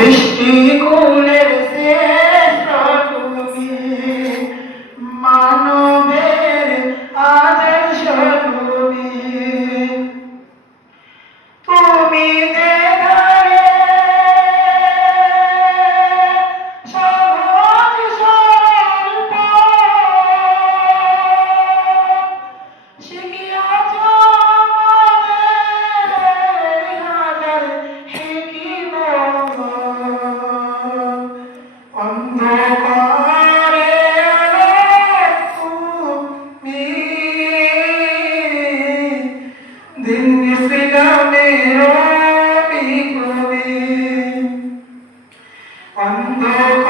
সৃষ্টিকুলের শ্রেষ্ঠ তুমি, মানবের আদর্শ তুমি। তুমি যে ধারে সহজ সরল পথ শিখিয়াছ আমাদের হাজার হিকমত। অন্ধকারে আলোক তুমি, দিন ইসলামের বিপ্লবী। অন্ধকারে